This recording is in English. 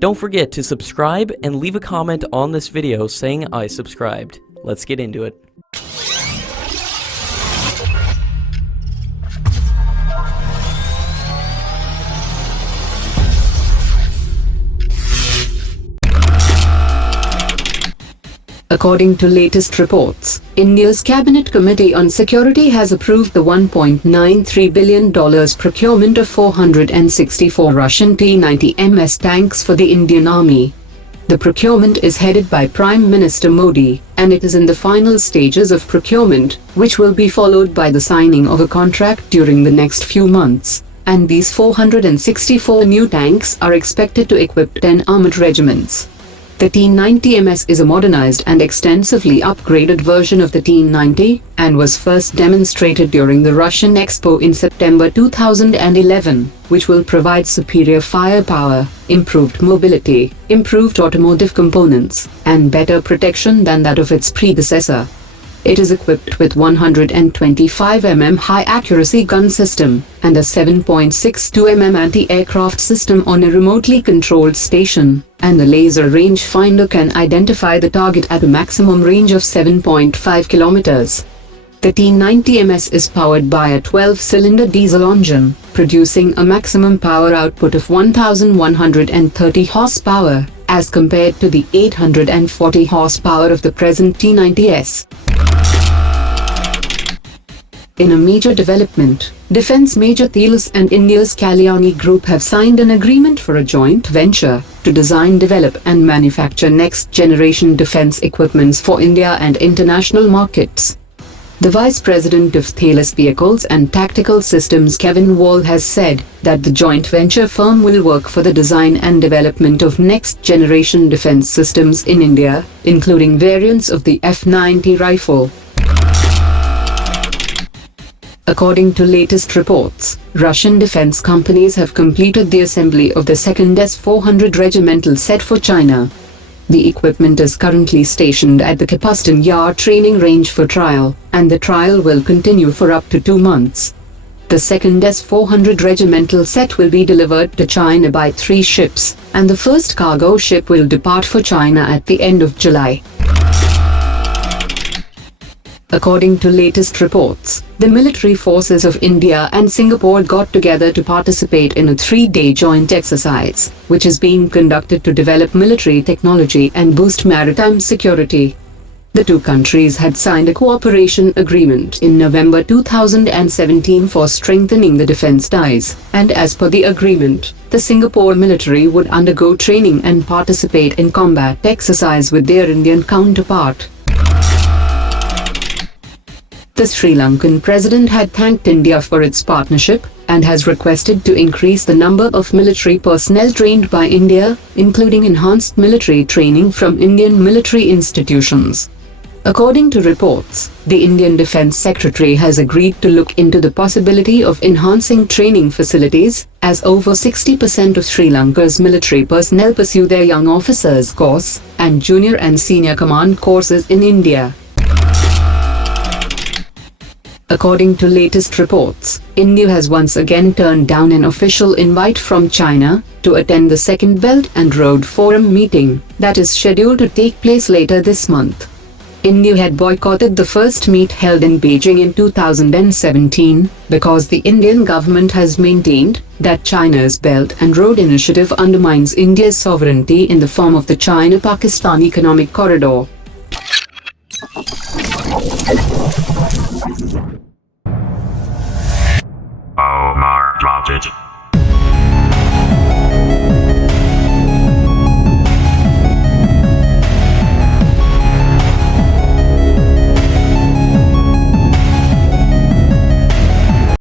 Don't forget to subscribe and leave a comment on this video saying I subscribed. Let's get into it. According to latest reports, India's Cabinet Committee on Security has approved the $1.93 billion procurement of 464 Russian T90MS tanks for the Indian Army. The procurement is headed by Prime Minister Modi, and it is in the final stages of procurement, which will be followed by the signing of a contract during the next few months. And these 464 new tanks are expected to equip 10 armored regiments. The T-90MS is a modernized and extensively upgraded version of the T-90, and was first demonstrated during the Russian Expo in September 2011, which will provide superior firepower, improved mobility, improved automotive components, and better protection than that of its predecessor. It is equipped with 125 mm high-accuracy gun system, and a 7.62 mm anti-aircraft system on a remotely controlled station, and the laser rangefinder can identify the target at a maximum range of 7.5 kilometers. The T-90MS is powered by a 12-cylinder diesel engine, producing a maximum power output of 1,130 horsepower, as compared to the 840 horsepower of the present T-90S. In a major development, Defence Major Thales and India's Kalyani Group have signed an agreement for a joint venture to design, develop and manufacture next-generation defence equipments for India and international markets. The Vice President of Thales Vehicles and Tactical Systems Kevin Wall has said that the joint venture firm will work for the design and development of next-generation defence systems in India, including variants of the F-90 rifle. According to latest reports, Russian defense companies have completed the assembly of the second S400 regimental set for China. The equipment is currently stationed at the Kapustin Yar training range for trial, and the trial will continue for up to 2 months. The second S400 regimental set will be delivered to China by 3 ships, and the first cargo ship will depart for China at the end of July. According to latest reports, the military forces of India and Singapore got together to participate in a 3-day joint exercise, which is being conducted to develop military technology and boost maritime security. The two countries had signed a cooperation agreement in November 2017 for strengthening the defense ties, and as per the agreement, the Singapore military would undergo training and participate in combat exercise with their Indian counterpart. The Sri Lankan president had thanked India for its partnership, and has requested to increase the number of military personnel trained by India, including enhanced military training from Indian military institutions. According to reports, the Indian Defence Secretary has agreed to look into the possibility of enhancing training facilities, as over 60% of Sri Lanka's military personnel pursue their young officers course, and junior and senior command courses in India. According to latest reports, India has once again turned down an official invite from China to attend the Second Belt and Road Forum meeting that is scheduled to take place later this month. India had boycotted the first meet held in Beijing in 2017 because the Indian government has maintained that China's Belt and Road Initiative undermines India's sovereignty in the form of the China-Pakistan Economic Corridor.